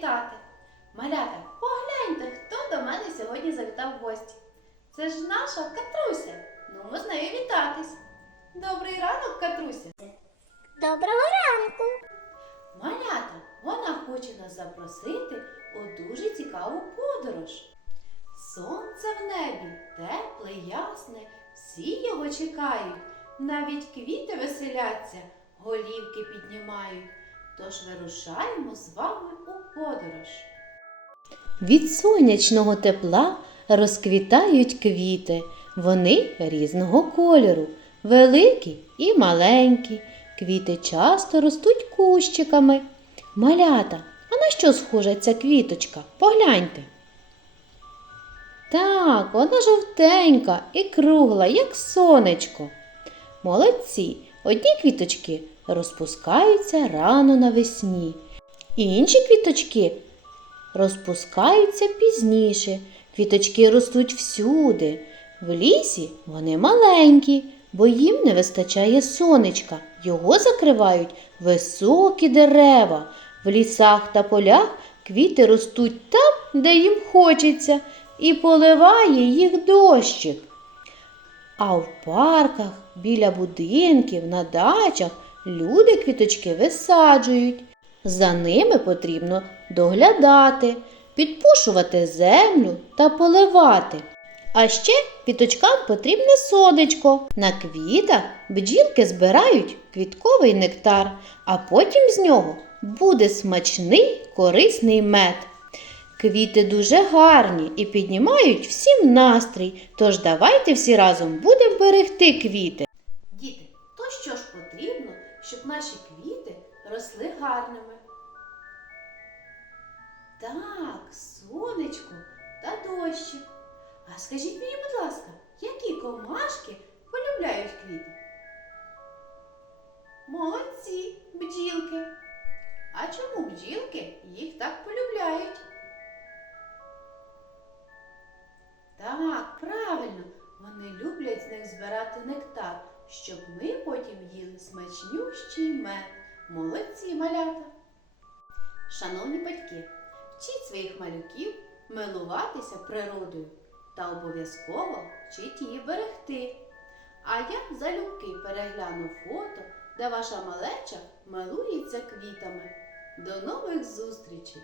привітати. Малята, погляньте, хто до мене сьогодні завітав в гості. Це ж наша Катруся. Ну, ми з нею вітатись. Добрий ранок, Катруся. Доброго ранку! Малята, вона хоче нас запросити у дуже цікаву подорож. Сонце в небі, тепле, ясне, всі його чекають. Навіть квіти веселяться, голівки піднімають. Тож вирушаємо з вами у подорож. Від сонячного тепла розквітають квіти. Вони різного кольору, великі і маленькі. Квіти часто ростуть кущиками. Малята, а на що схожа ця квіточка? Погляньте. Так, вона жовтенька і кругла, як сонечко. Молодці! Одні квіточки розпускаються рано навесні. Інші квіточки розпускаються пізніше. Квіточки ростуть всюди. В лісі вони маленькі, бо їм не вистачає сонечка. Його закривають високі дерева. В лісах та полях квіти ростуть там, де їм хочеться, і поливає їх дощик. А в парках, біля будинків, на дачах люди квіточки висаджують. За ними потрібно доглядати, підпушувати землю та поливати. А ще квіточкам потрібне сонечко. На квітах бджілки збирають квітковий нектар, а потім з нього буде смачний, корисний мед. Квіти дуже гарні і піднімають всім настрій, тож давайте всі разом будемо берегти квіти. Діти, то що ж потрібно, щоб наші квіти росли гарними? Так, сонечко та дощик. А скажіть мені, будь ласка, які комашки полюбляють квіти? Молодці, бджілки. А чому бджілки їх так полюбляють? Так, правильно, вони люблять з них збирати нектар, щоб ми потім їли смачнющий мед. Молодці, малята! Шановні батьки, вчіть своїх малюків милуватися природою та обов'язково вчіть її берегти. А я залюбки перегляну фото, де ваша малеча милується квітами. До нових зустрічей!